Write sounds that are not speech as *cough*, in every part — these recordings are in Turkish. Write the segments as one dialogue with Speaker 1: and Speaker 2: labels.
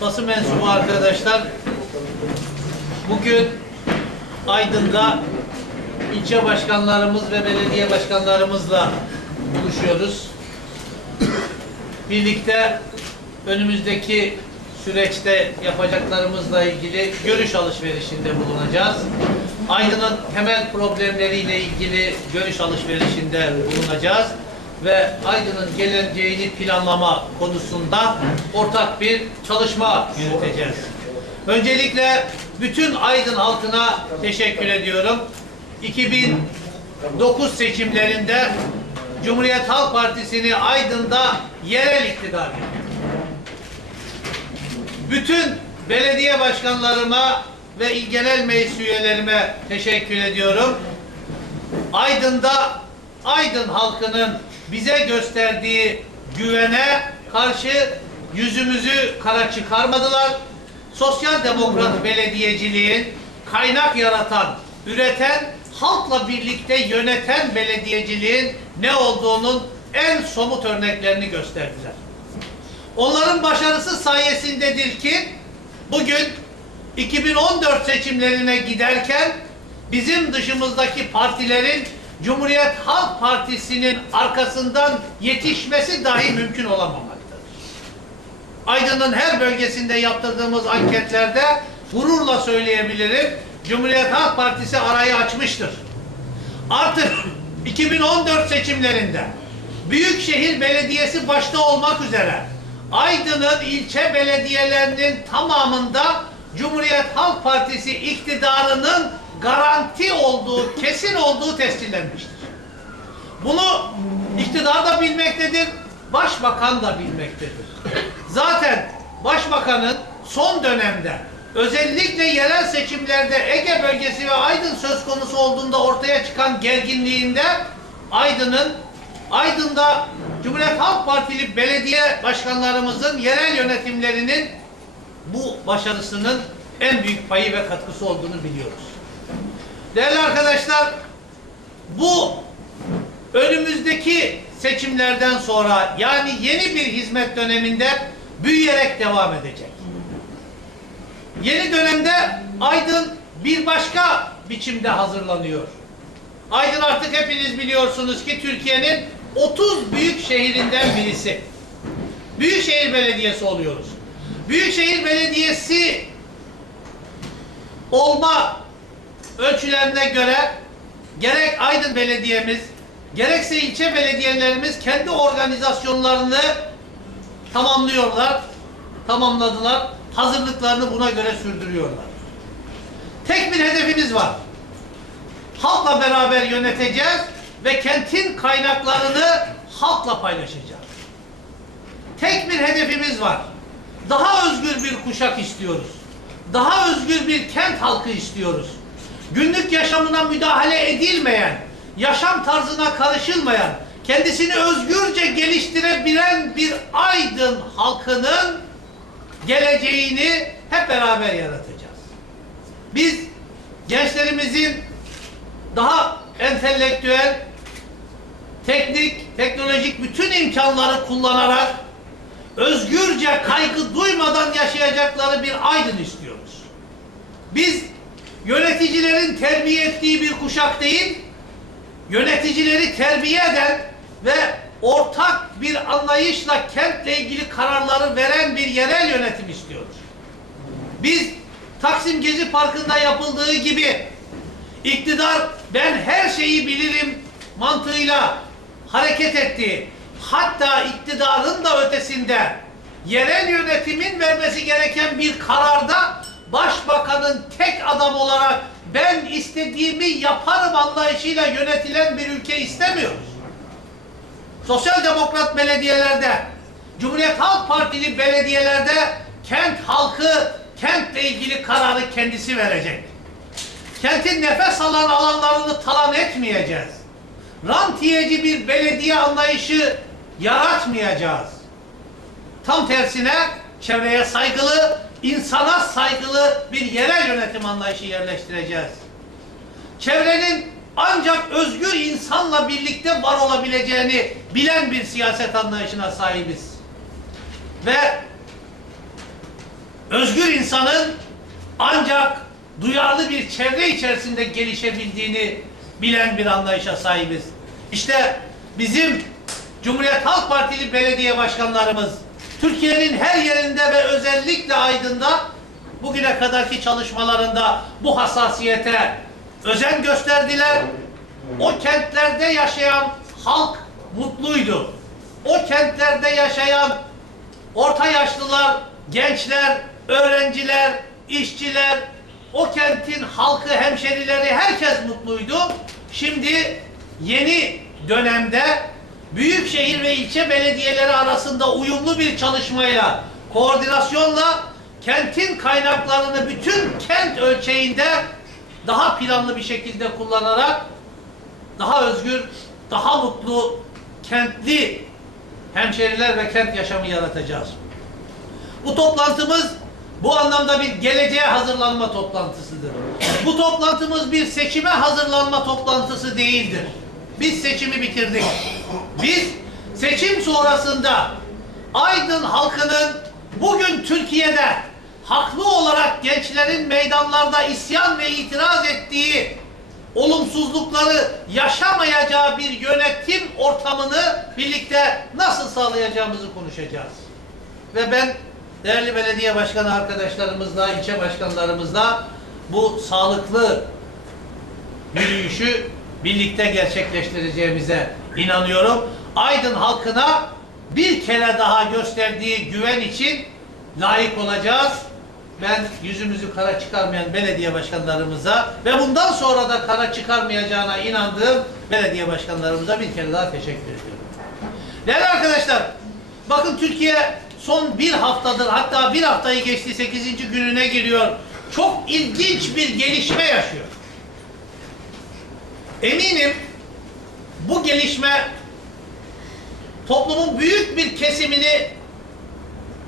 Speaker 1: Basın mensubu arkadaşlar, bugün Aydın'da ilçe başkanlarımız ve belediye başkanlarımızla buluşuyoruz. Birlikte önümüzdeki süreçte yapacaklarımızla ilgili görüş alışverişinde bulunacağız. Aydın'ın temel problemleriyle ilgili görüş alışverişinde bulunacağız ve Aydın'ın geleceğini planlama konusunda ortak bir çalışma yürüteceğiz. Öncelikle bütün Aydın halkına teşekkür ediyorum. 2009 seçimlerinde Cumhuriyet Halk Partisi'ni Aydın'da yerel iktidar yaptı. Bütün belediye başkanlarıma ve il genel meclis üyelerime teşekkür ediyorum. Aydın'da Aydın halkının bize gösterdiği güvene karşı yüzümüzü kara çıkarmadılar. Sosyal demokrat belediyeciliğin kaynak yaratan, üreten, halkla birlikte yöneten belediyeciliğin ne olduğunun en somut örneklerini gösterdiler. Onların başarısı sayesindedir ki bugün 2014 seçimlerine giderken bizim dışımızdaki partilerin Cumhuriyet Halk Partisi'nin arkasından yetişmesi dahi mümkün olamamaktadır. Aydın'ın her bölgesinde yaptırdığımız anketlerde gururla söyleyebilirim. Cumhuriyet Halk Partisi arayı açmıştır. Artık *laughs* 2014 seçimlerinde Büyükşehir Belediyesi başta olmak üzere Aydın'ın ilçe belediyelerinin tamamında Cumhuriyet Halk Partisi iktidarının garanti olduğu, kesin olduğu tescillenmiştir. Bunu iktidar da bilmektedir, başbakan da bilmektedir. Zaten başbakanın son dönemde özellikle yerel seçimlerde Ege bölgesi ve Aydın söz konusu olduğunda ortaya çıkan gerginliğinde Aydın'ın Aydın'da Cumhuriyet Halk Partili belediye başkanlarımızın yerel yönetimlerinin bu başarısının en büyük payı ve katkısı olduğunu biliyoruz. Değerli arkadaşlar, bu önümüzdeki seçimlerden sonra yani yeni bir hizmet döneminde büyüyerek devam edecek. Yeni dönemde Aydın bir başka biçimde hazırlanıyor. Aydın artık hepiniz biliyorsunuz ki Türkiye'nin 30 büyük şehrinden birisi. Büyükşehir Belediyesi oluyoruz. Büyükşehir Belediyesi olma ölçülerine göre gerek Aydın Belediye'miz, gerekse ilçe belediyelerimiz kendi organizasyonlarını tamamlıyorlar, tamamladılar, hazırlıklarını buna göre sürdürüyorlar. Tek bir hedefimiz var. Halkla beraber yöneteceğiz ve kentin kaynaklarını halkla paylaşacağız. Tek bir hedefimiz var. Daha özgür bir kuşak istiyoruz. Daha özgür bir kent halkı istiyoruz. Günlük yaşamına müdahale edilmeyen, yaşam tarzına karışılmayan, kendisini özgürce geliştirebilen bir aydın halkının geleceğini hep beraber yaratacağız. Biz gençlerimizin daha entelektüel, teknik, teknolojik bütün imkanları kullanarak özgürce kaygı duymadan yaşayacakları bir aydın istiyoruz. Biz yöneticilerin terbiye ettiği bir kuşak değil, yöneticileri terbiye eden ve ortak bir anlayışla kentle ilgili kararları veren bir yerel yönetim istiyoruz. Biz Taksim Gezi Parkı'nda yapıldığı gibi iktidar ben her şeyi bilirim mantığıyla hareket etti. Hatta iktidarın da ötesinde yerel yönetimin vermesi gereken bir kararda başbakanın tek adam olarak ben istediğimi yaparım anlayışıyla yönetilen bir ülke istemiyoruz. Sosyal demokrat belediyelerde, Cumhuriyet Halk Partili belediyelerde kent halkı kentle ilgili kararı kendisi verecek. Kentin nefes alan alanlarını talan etmeyeceğiz. Rantiyeci bir belediye anlayışı yaratmayacağız. Tam tersine çevreye saygılı, insana saygılı bir yerel yönetim anlayışı yerleştireceğiz. Çevrenin ancak özgür insanla birlikte var olabileceğini bilen bir siyaset anlayışına sahibiz. Ve özgür insanın ancak duyarlı bir çevre içerisinde gelişebildiğini bilen bir anlayışa sahibiz. İşte bizim Cumhuriyet Halk Partili belediye başkanlarımız Türkiye'nin her yerinde ve özellikle Aydın'da bugüne kadarki çalışmalarında bu hassasiyete özen gösterdiler. O kentlerde yaşayan halk mutluydu. O kentlerde yaşayan orta yaşlılar, gençler, öğrenciler, işçiler, o kentin halkı, hemşerileri herkes mutluydu. Şimdi yeni dönemde büyükşehir ve ilçe belediyeleri arasında uyumlu bir çalışmayla, koordinasyonla kentin kaynaklarını bütün kent ölçeğinde daha planlı bir şekilde kullanarak daha özgür, daha mutlu, kentli hemşeriler ve kent yaşamı yaratacağız. Bu toplantımız bu anlamda bir geleceğe hazırlanma toplantısıdır. Bu toplantımız bir seçime hazırlanma toplantısı değildir. Biz seçimi bitirdik. Biz seçim sonrasında Aydın halkının bugün Türkiye'de haklı olarak gençlerin meydanlarda isyan ve itiraz ettiği olumsuzlukları yaşamayacağı bir yönetim ortamını birlikte nasıl sağlayacağımızı konuşacağız. Ve ben değerli belediye başkanı arkadaşlarımızla, ilçe başkanlarımızla bu sağlıklı yürüyüşü birlikte gerçekleştireceğimize inanıyorum. Aydın halkına bir kere daha gösterdiği güven için layık olacağız. Ben yüzümüzü kara çıkarmayan belediye başkanlarımıza ve bundan sonra da kara çıkarmayacağına inandığım belediye başkanlarımıza bir kere daha teşekkür ediyorum. Değerli arkadaşlar, bakın Türkiye son bir haftadır hatta bir haftayı geçti 8. gününe giriyor. Çok ilginç bir gelişme yaşıyor. Eminim bu gelişme toplumun büyük bir kesimini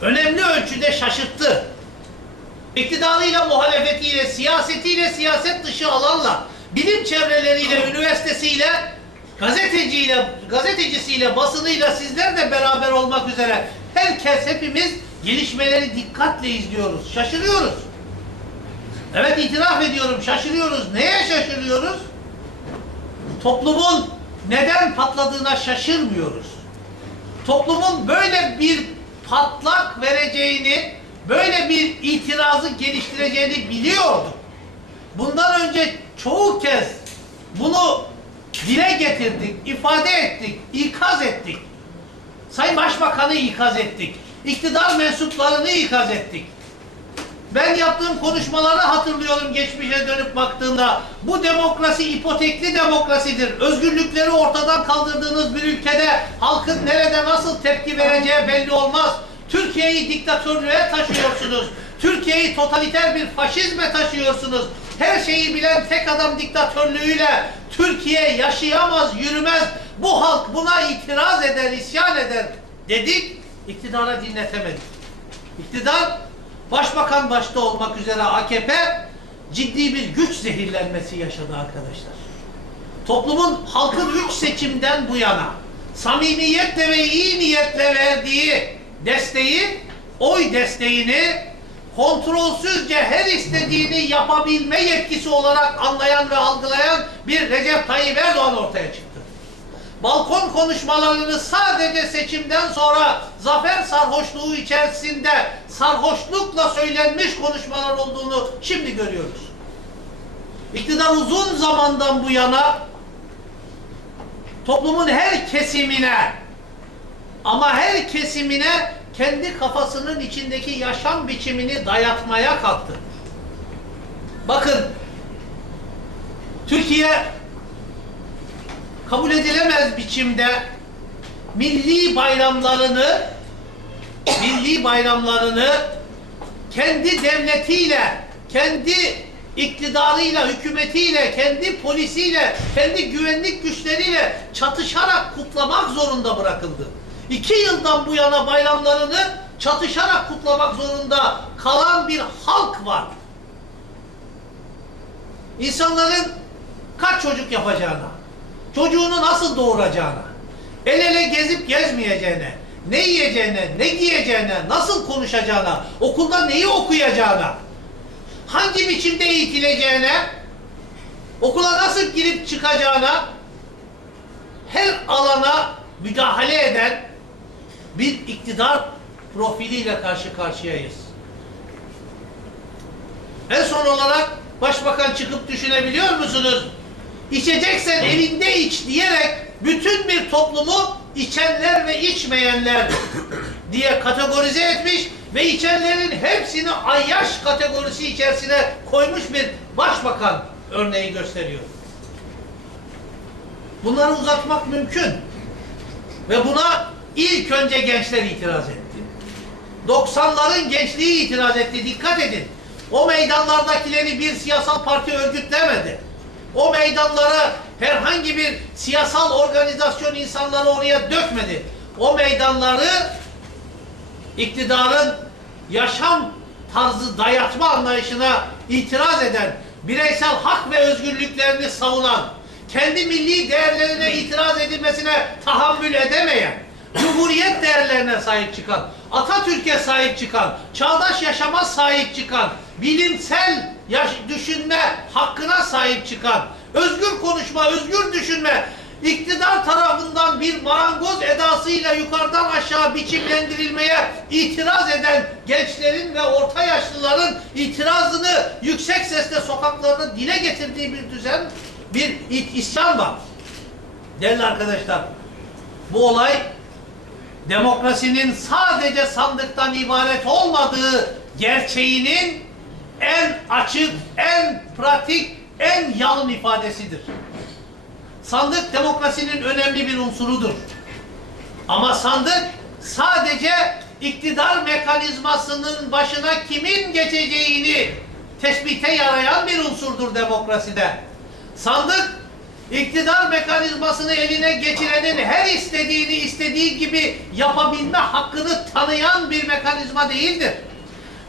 Speaker 1: önemli ölçüde şaşırttı. İktidarıyla, muhalefetiyle, siyasetiyle, siyaset dışı alanla, bilim çevreleriyle, üniversitesiyle, gazeteciyle, gazetecisiyle, basınıyla sizler de beraber olmak üzere herkes hepimiz gelişmeleri dikkatle izliyoruz. Şaşırıyoruz. Evet itiraf ediyorum şaşırıyoruz. Neye şaşırıyoruz? Toplumun neden patladığına şaşırmıyoruz. Toplumun böyle bir patlak vereceğini, böyle bir itirazı geliştireceğini biliyorduk. Bundan önce çoğu kez bunu dile getirdik, ifade ettik, ikaz ettik. Sayın Başbakan'ı ikaz ettik. İktidar mensuplarını ikaz ettik. Ben yaptığım konuşmaları hatırlıyorum geçmişe dönüp baktığımda. Bu demokrasi ipotekli demokrasidir. Özgürlükleri ortadan kaldırdığınız bir ülkede halkın nerede nasıl tepki vereceği belli olmaz. Türkiye'yi diktatörlüğe taşıyorsunuz. Türkiye'yi totaliter bir faşizme taşıyorsunuz. Her şeyi bilen tek adam diktatörlüğüyle Türkiye yaşayamaz, yürümez. Bu halk buna itiraz eder, isyan eder dedik. İktidara dinletemedik. İktidar başbakan başta olmak üzere AKP ciddi bir güç zehirlenmesi yaşadı arkadaşlar. Toplumun halkın üç seçimden bu yana samimiyetle ve iyi niyetle verdiği desteği, oy desteğini kontrolsüzce her istediğini yapabilme yetkisi olarak anlayan ve algılayan bir Recep Tayyip Erdoğan ortaya çıktı. Balkon konuşmalarını sadece seçimden sonra zafer sarhoşluğu içerisinde sarhoşlukla söylenmiş konuşmalar olduğunu şimdi görüyoruz. İktidar uzun zamandan bu yana toplumun her kesimine ama her kesimine kendi kafasının içindeki yaşam biçimini dayatmaya kalktı. Bakın Türkiye kabul edilemez biçimde milli bayramlarını milli bayramlarını kendi devletiyle, kendi iktidarıyla, hükümetiyle, kendi polisiyle, kendi güvenlik güçleriyle çatışarak kutlamak zorunda bırakıldı. İki yıldan bu yana bayramlarını çatışarak kutlamak zorunda kalan bir halk var. İnsanların kaç çocuk yapacağına, çocuğunu nasıl doğuracağına, el ele gezip gezmeyeceğine, ne yiyeceğine, ne giyeceğine, nasıl konuşacağına, okulda neyi okuyacağına, hangi biçimde eğitileceğine, okula nasıl girip çıkacağına, her alana müdahale eden bir iktidar profiliyle karşı karşıyayız. En son olarak başbakan çıkıp düşünebiliyor musunuz? İçeceksen elinde iç diyerek bütün bir toplumu içenler ve içmeyenler *coughs* diye kategorize etmiş ve içenlerin hepsini ayyaş kategorisi içerisine koymuş bir başbakan örneği gösteriyor. Bunları uzatmak mümkün. Ve buna ilk önce gençler itiraz etti. 90'ların gençliği itiraz etti. Dikkat edin. O meydanlardakileri bir siyasal parti örgütlemedi. O meydanlara herhangi bir siyasal organizasyon insanları oraya dökmedi. O meydanları iktidarın yaşam tarzı dayatma anlayışına itiraz eden, bireysel hak ve özgürlüklerini savunan, kendi milli değerlerine itiraz edilmesine tahammül edemeyen, Cumhuriyet değerlerine sahip çıkan, Atatürk'e sahip çıkan, çağdaş yaşama sahip çıkan, bilimsel yaş düşünme hakkına sahip çıkan, özgür konuşma, özgür düşünme, iktidar tarafından bir marangoz edasıyla yukarıdan aşağı biçimlendirilmeye itiraz eden gençlerin ve orta yaşlıların itirazını yüksek sesle sokaklarda dile getirdiği bir düzen, bir isyan var. Değerli arkadaşlar, bu olay demokrasinin sadece sandıktan ibaret olmadığı gerçeğinin en açık, en pratik, en yalın ifadesidir. Sandık demokrasinin önemli bir unsurudur. Ama sandık sadece iktidar mekanizmasının başına kimin geçeceğini tespite yarayan bir unsurdur demokraside. Sandık iktidar mekanizmasını eline geçirenin her istediğini istediği gibi yapabilme hakkını tanıyan bir mekanizma değildir.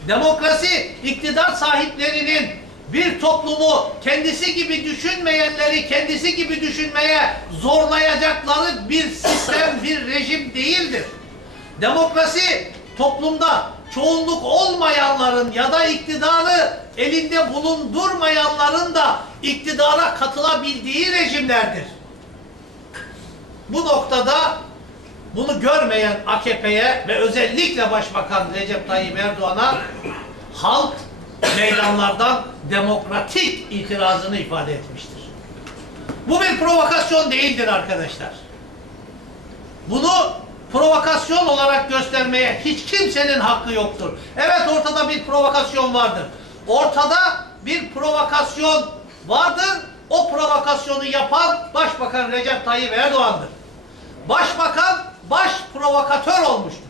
Speaker 1: Demokrasi iktidar sahiplerinin bir toplumu kendisi gibi düşünmeyenleri kendisi gibi düşünmeye zorlayacakları bir sistem, bir rejim değildir. Demokrasi toplumda çoğunluk olmayanların ya da iktidarı elinde bulundurmayanların da iktidara katılabildiği rejimlerdir. Bu noktada bunu görmeyen AKP'ye ve özellikle Başbakan Recep Tayyip Erdoğan'a halk meydanlardan demokratik itirazını ifade etmiştir. Bu bir provokasyon değildir arkadaşlar. Bunu provokasyon olarak göstermeye hiç kimsenin hakkı yoktur. Evet ortada bir provokasyon vardır. Ortada bir provokasyon vardır. O provokasyonu yapan Başbakan Recep Tayyip Erdoğan'dır. Başbakan baş provokatör olmuştur.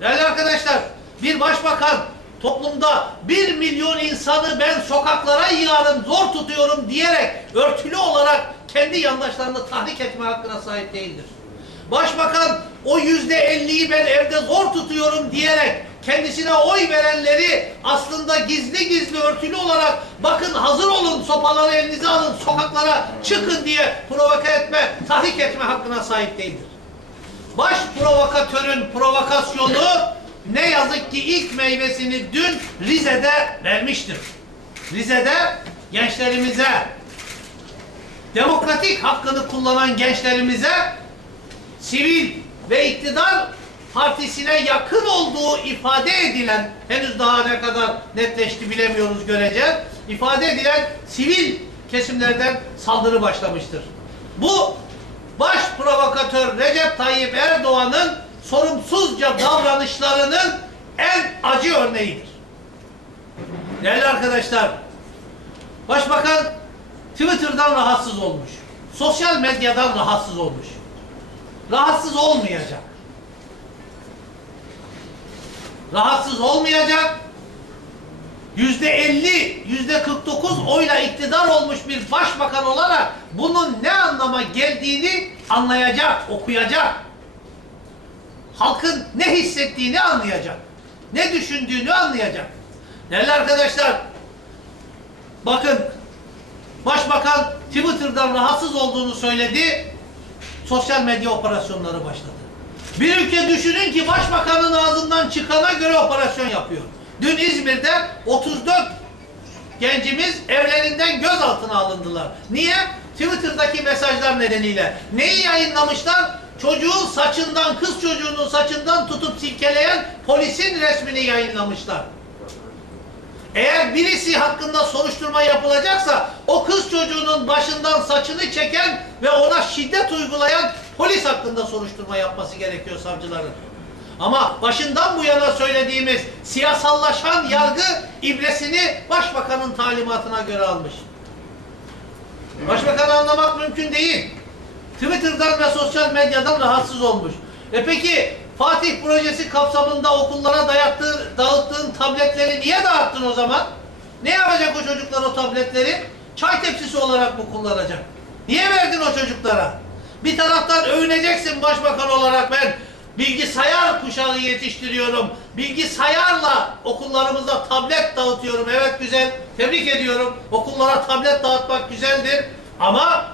Speaker 1: Değerli arkadaşlar, bir başbakan toplumda bir milyon insanı ben sokaklara yığarım, zor tutuyorum diyerek örtülü olarak kendi yandaşlarını tahrik etme hakkına sahip değildir. Başbakan o yüzde elliyi ben evde zor tutuyorum diyerek kendisine oy verenleri aslında gizli gizli örtülü olarak bakın hazır olun sopaları elinize alın sokaklara çıkın diye provoke etme, tahrik etme hakkına sahip değildir. Baş provokatörün provokasyonu ne yazık ki ilk meyvesini dün Rize'de vermiştir. Rize'de gençlerimize, demokratik hakkını kullanan gençlerimize sivil ve iktidar partisine yakın olduğu ifade edilen, henüz daha ne kadar netleşti bilemiyoruz göreceğiz, ifade edilen sivil kesimlerden saldırı başlamıştır. Bu baş provokatör Recep Tayyip Erdoğan'ın sorumsuzca davranışlarının en acı örneğidir. Değerli arkadaşlar, Başbakan Twitter'dan rahatsız olmuş. Sosyal medyadan rahatsız olmuş. Rahatsız olmayacak. Rahatsız olmayacak. Yüzde elli, yüzde 49 oyla iktidar olmuş bir başbakan olarak bunun ne anlama geldiğini anlayacak, okuyacak. Halkın ne hissettiğini anlayacak. Ne düşündüğünü anlayacak. Değerli arkadaşlar, bakın Başbakan Twitter'dan rahatsız olduğunu söyledi. Sosyal medya operasyonları başladı. Bir ülke düşünün ki başbakanın ağzından çıkana göre operasyon yapıyor. Dün İzmir'de 34 gencimiz evlerinden gözaltına alındılar. Niye? Twitter'daki mesajlar nedeniyle. Neyi yayınlamışlar? Çocuğun saçından, kız çocuğunun saçından tutup silkeleyen polisin resmini yayınlamışlar. Eğer birisi hakkında soruşturma yapılacaksa o kız çocuğunun başından saçını çeken ve ona şiddet uygulayan polis hakkında soruşturma yapması gerekiyor savcıların. Ama başından bu yana söylediğimiz siyasallaşan yargı ibresini başbakanın talimatına göre almış. Başbakanı anlamak mümkün değil. Twitter'dan ve sosyal medyadan rahatsız olmuş. E peki Fatih projesi kapsamında okullara dayattığı, dağıttığın tabletleri niye dağıttın o zaman? Ne yapacak o çocuklar o tabletleri? Çay tepsisi olarak mı kullanacak? Niye verdin o çocuklara? Bir taraftan övüneceksin başbakan olarak ben bilgisayar kuşağı yetiştiriyorum. Bilgisayarla okullarımıza tablet dağıtıyorum. Evet güzel. Tebrik ediyorum. Okullara tablet dağıtmak güzeldir. Ama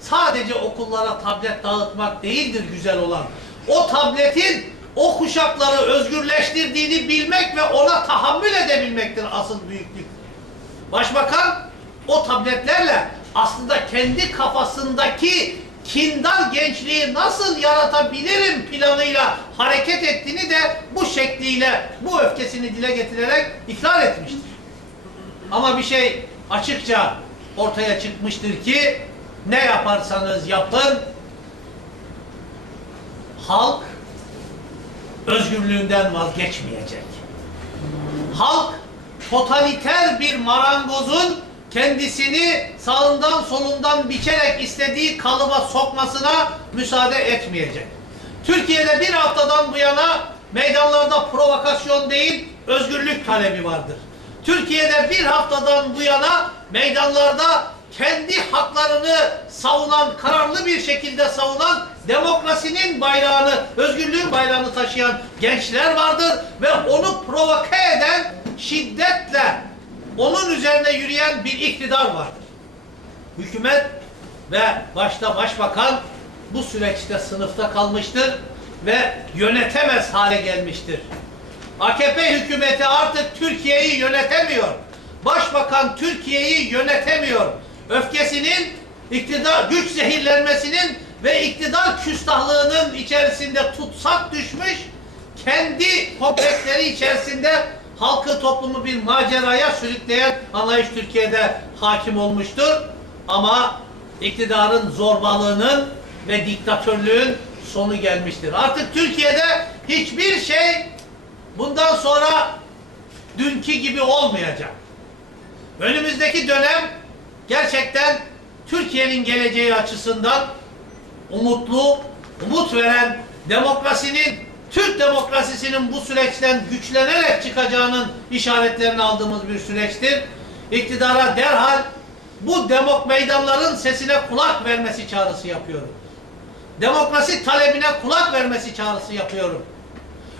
Speaker 1: sadece okullara tablet dağıtmak değildir güzel olan. O tabletin o kuşakları özgürleştirdiğini bilmek ve ona tahammül edebilmektir asıl büyüklük. Başbakan o tabletlerle aslında kendi kafasındaki kindar gençliği nasıl yaratabilirim planıyla hareket ettiğini de bu şekliyle, bu öfkesini dile getirerek ikrar etmiştir. Ama bir şey açıkça ortaya çıkmıştır ki ne yaparsanız yapın halk özgürlüğünden vazgeçmeyecek. Halk totaliter bir marangozun kendisini sağından solundan biçerek istediği kalıba sokmasına müsaade etmeyecek. Türkiye'de bir haftadan bu yana meydanlarda provokasyon değil, özgürlük talebi vardır. Türkiye'de bir haftadan bu yana meydanlarda kendi haklarını savunan, kararlı bir şekilde savunan demokrasinin bayrağını, özgürlüğün bayrağını taşıyan gençler vardır ve onu provoke eden şiddetle onun üzerine yürüyen bir iktidar vardır. Hükümet ve başta başbakan bu süreçte sınıfta kalmıştır ve yönetemez hale gelmiştir. AKP hükümeti artık Türkiye'yi yönetemiyor. Başbakan Türkiye'yi yönetemiyor. Öfkesinin, iktidar güç zehirlenmesinin ve iktidar küstahlığının içerisinde tutsak düşmüş, kendi kompleksleri içerisinde halkı toplumu bir maceraya sürükleyen anlayış Türkiye'de hakim olmuştur. Ama iktidarın zorbalığının ve diktatörlüğün sonu gelmiştir. Artık Türkiye'de hiçbir şey bundan sonra dünkü gibi olmayacak. Önümüzdeki dönem gerçekten Türkiye'nin geleceği açısından umutlu, umut veren demokrasinin, Türk demokrasisinin bu süreçten güçlenerek çıkacağının işaretlerini aldığımız bir süreçtir. İktidara derhal bu demok meydanların sesine kulak vermesi çağrısı yapıyorum. Demokrasi talebine kulak vermesi çağrısı yapıyorum.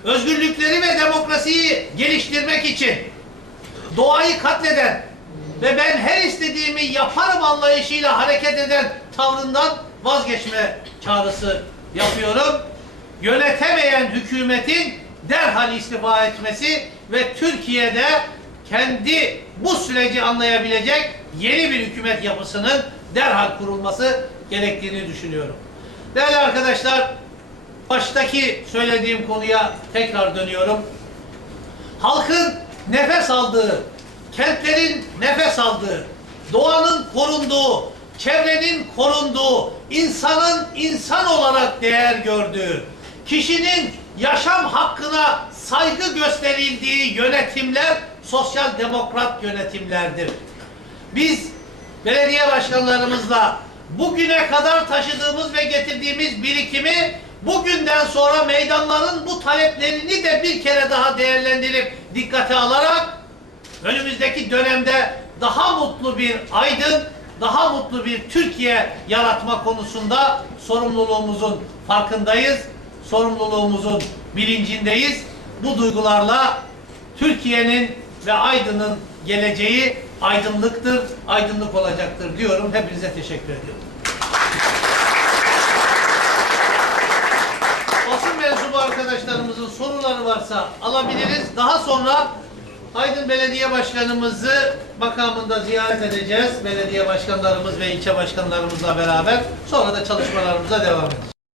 Speaker 1: Özgürlükleri ve demokrasiyi geliştirmek için doğayı katleden ve ben her istediğimi yaparım anlayışıyla hareket eden tavrından vazgeçme çağrısı yapıyorum. Yönetemeyen hükümetin derhal istifa etmesi ve Türkiye'de kendi bu süreci anlayabilecek yeni bir hükümet yapısının derhal kurulması gerektiğini düşünüyorum. Değerli arkadaşlar, baştaki söylediğim konuya tekrar dönüyorum. Halkın nefes aldığı, kentlerin nefes aldığı, doğanın korunduğu, çevrenin korunduğu, insanın insan olarak değer gördüğü, kişinin yaşam hakkına saygı gösterildiği yönetimler sosyal demokrat yönetimlerdir. Biz belediye başkanlarımızla bugüne kadar taşıdığımız ve getirdiğimiz birikimi bugünden sonra meydanların bu taleplerini de bir kere daha değerlendirip dikkate alarak önümüzdeki dönemde daha mutlu bir aydın, daha mutlu bir Türkiye yaratma konusunda sorumluluğumuzun farkındayız. Sorumluluğumuzun bilincindeyiz. Bu duygularla Türkiye'nin ve Aydın'ın geleceği aydınlıktır, aydınlık olacaktır diyorum. Hepinize teşekkür ediyorum. Basın varsa alabiliriz. Daha sonra Aydın Belediye Başkanımızı makamında ziyaret edeceğiz. Belediye başkanlarımız ve ilçe başkanlarımızla beraber. Sonra da çalışmalarımıza devam edeceğiz.